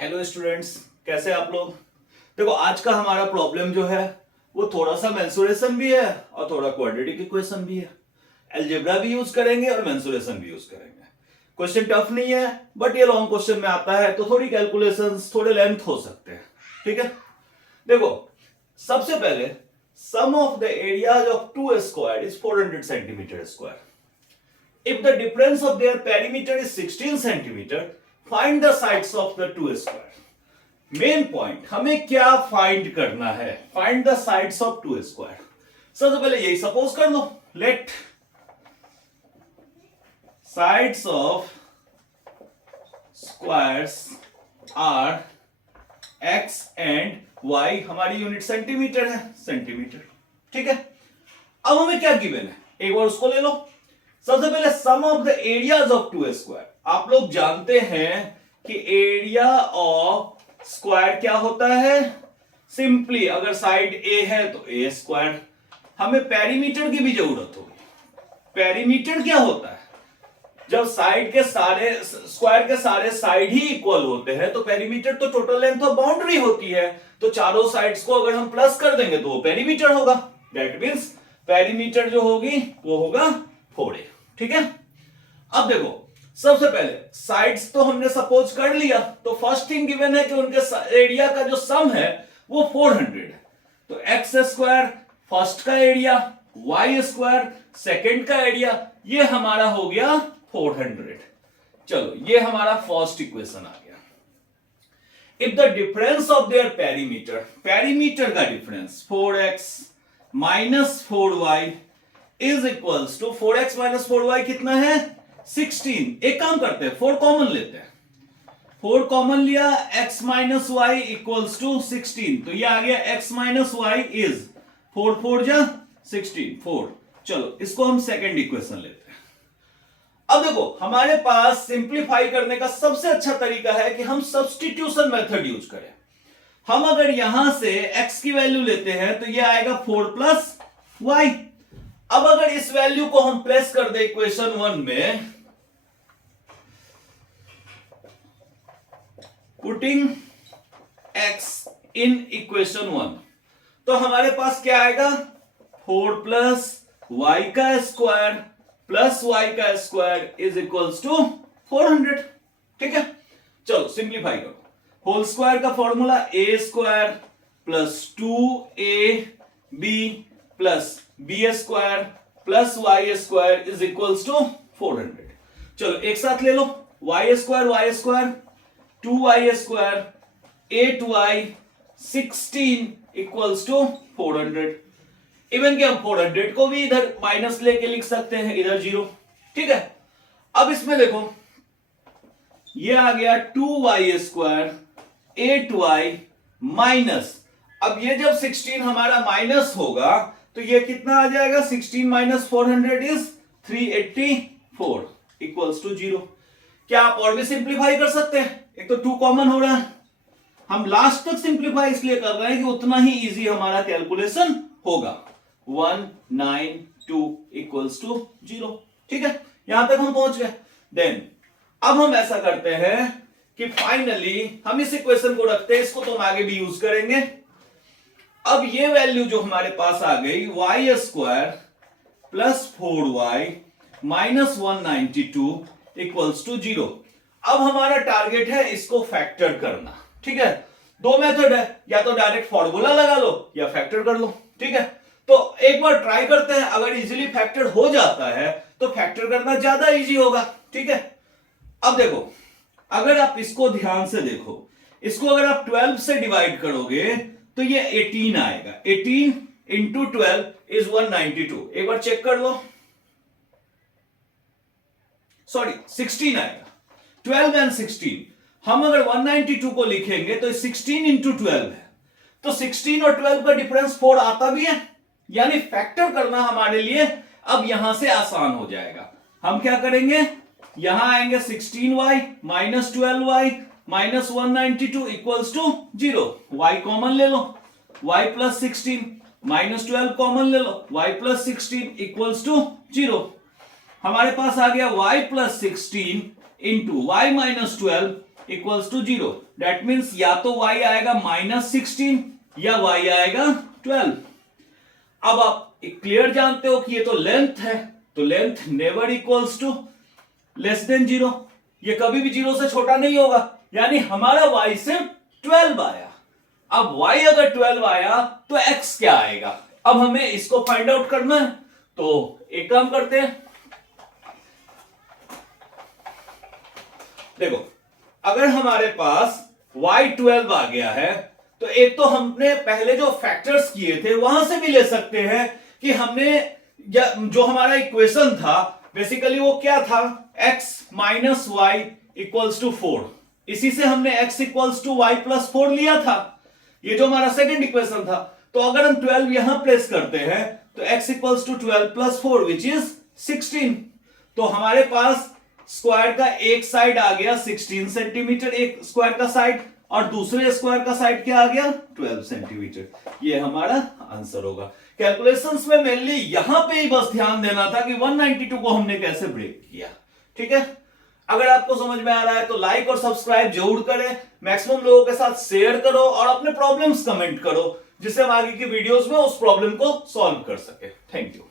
Hello students, कैसे आप लोग। देखो आज का हमारा प्रॉब्लम जो है वो थोड़ा सा मेंसुरेशन भी है और थोड़ा क्वाड्रेटिक इक्वेशन भी है। अलजेब्रा भी यूज करेंगे और मेंसुरेशन भी यूज करेंगे। क्वेश्चन टफ नहीं है बट ये लॉन्ग क्वेश्चन में आता है तो थोड़ी कैलकुलेशंस थोड़े लेंथ हो सकते हैं। ठीक है, देखो सबसे पहले sum of the areas of two square is 400 centimeter square. If the difference of their perimeter is 16 centimeter, find the sides of the two square. Main point हमें क्या फाइंड करना है, find the sides of two square. सबसे पहले यही suppose कर लो, let sides of squares are x and y, हमारी यूनिट सेंटीमीटर है, सेंटीमीटर। ठीक है, अब हमें क्या गिवन है, एक बार उसको ले लो। सबसे पहले sum of the areas of two square. आप लोग जानते हैं कि एरिया ऑफ स्क्वायर क्या होता है, सिंपली अगर साइड ए है तो ए स्क्वायर। हमें पेरीमीटर की भी जरूरत होगी। पेरीमीटर क्या होता है, जब साइड के सारे स्क्वायर के सारे साइड ही इक्वल होते हैं तो पेरीमीटर तो टोटल लेंथ ऑफ बाउंड्री होती है। तो चारों साइड्स को अगर हम प्लस कर देंगे तो वो पेरीमीटर होगा। दैट मींस पेरीमीटर जो होगी वो होगा 4a। ठीक है, अब देखो सबसे पहले साइड्स तो हमने सपोज कर लिया, तो फर्स्ट थिंग गिवन है कि उनके एरिया का जो सम है वो 400 है। तो एक्स स्क्वायर फर्स्ट का एरिया, वाई स्क्वायर सेकेंड का एरिया, ये हमारा हो गया 400। चलो ये हमारा फर्स्ट इक्वेशन आ गया। If the difference of their perimeter, perimeter का difference 4x minus 4y is equals to 4x minus 4y कितना है 16। एक काम करते हैं 4 कॉमन लेते हैं, 4 कॉमन लिया, x minus y equals to 16। तो ये आ गया x माइनस वाई इज 4 4 जा 16 4। चलो इसको हम सेकेंड इक्वेशन लेते हैं। अब देखो हमारे पास सिंप्लीफाई करने का सबसे अच्छा तरीका है कि हम सब्स्टिट्यूशन मेथड यूज करें। हम अगर यहां से x की वैल्यू लेते हैं तो ये आएगा 4 प्लस वाई। अब अगर इस वैल्यू को हम प्लेस कर दे इक्वेशन 1 में, पुटिंग x इन इक्वेशन 1, तो हमारे पास क्या आएगा 4 प्लस वाई का स्क्वायर प्लस वाई का स्क्वायर इज इक्वल्स टू 400। ठीक है, चलो सिंप्लीफाई करो। होल स्क्वायर का formula a square plus 2ab प्लस b square plus y square is equals to 400। चलो एक साथ ले लो, y square 2y square 8y 16 equals to 400। Even कि हम 400 को भी इधर माइनस लेके लिख सकते हैं, इधर 0। ठीक है, अब इसमें देखो ये आ गया 2y स्क्वायर 8y माइनस, अब ये जब 16 हमारा माइनस होगा तो ये कितना आ जाएगा 16 माइनस 400 इज 384 इक्वल्स टू 0। क्या आप और भी सिंप्लीफाई कर सकते हैं, एक तो 2 कॉमन हो रहा है, हम लास्ट तक सिंप्लीफाई इसलिए कर रहे हैं कि उतना ही इजी हमारा कैलकुलेशन होगा। 192 इक्वल्स टू 0। ठीक है, यहां तक हम पहुंच गए। देन अब हम ऐसा करते हैं कि फाइनली हम इस इक्वेशन को रखते हैं, इसको तो हम आगे भी यूज करेंगे। अब ये वैल्यू जो हमारे पास आ गई y square plus 4y minus 192 equals to 0। अब हमारा टारगेट है इसको फैक्टर करना। ठीक है, दो मेथड है, या तो डायरेक्ट फॉर्मूला लगा लो या फैक्टर कर लो। ठीक है, तो एक बार ट्राई करते हैं, अगर इजीली फैक्टर हो जाता है तो फैक्टर करना ज्यादा इजी होगा। ठीक है, अब देखो अगर आप इसको ध्यान से देखो, इसको अगर आप 12 से डिवाइड करोगे तो ये 18 आएगा। 18 इंटू 12 इज 192। एक बार चेक कर लो, सॉरी 16 आएगा। 12 एंड 16, हम अगर 192 को लिखेंगे तो 16 इंटू 12 है, तो 16 और 12 का डिफरेंस 4 आता भी है, यानी फैक्टर करना हमारे लिए अब यहां से आसान हो जाएगा। हम क्या करेंगे, यहां आएंगे 16y minus 12y minus 192 equals to 0। y common ले लो, y प्लस 16 माइनस 12 कॉमन ले लो, y प्लस 16 इक्वल्स टू 0। हमारे पास आ गया y plus 16 into y minus 12 equals to 0। That means या तो y आएगा -16 या y आएगा 12। अब आप क्लियर जानते हो कि ये तो लेंथ है, तो length never equals to less than 0, ये कभी भी 0 से छोटा नहीं होगा, यानी हमारा y सिर्फ 12 आया। अब y अगर 12 आया तो x क्या आएगा, अब हमें इसको फाइंड आउट करना है। तो एक काम करते हैं, देखो अगर हमारे पास y 12 आ गया है तो एक तो हमने पहले जो फैक्टर्स किए थे वहां से भी ले सकते हैं कि हमने जो हमारा इक्वेशन था बेसिकली वो क्या था, x minus y equals to 4, इसी से हमने x equals to y plus 4 लिया था, ये जो हमारा सेकंड इक्वेशन था। तो अगर हम 12 यहां प्लेस करते हैं तो x equals to 12 plus 4 which is 16। तो हमारे पास स्क्वायर का एक साइड आ गया 16 सेंटीमीटर, एक स्क्वायर का साइड, और दूसरे स्क्वायर का साइड क्या आ गया 12 सेंटीमीटर। ये हमारा आंसर होगा। कैलकुलेशंस में मेनली यहां पे ही बस ध्यान देना था कि 192 को हमने कैसे ब्रेक किया। ठीक है, अगर आपको समझ में आ रहा है तो लाइक और सब्सक्राइब जरूर करें, मैक्सिमम लोगों के साथ शेयर करो और अपने प्रॉब्लम्स कमेंट करो, जिससे हम आगे की वीडियोस में उस प्रॉब्लम को सॉल्व कर सके। Thank you.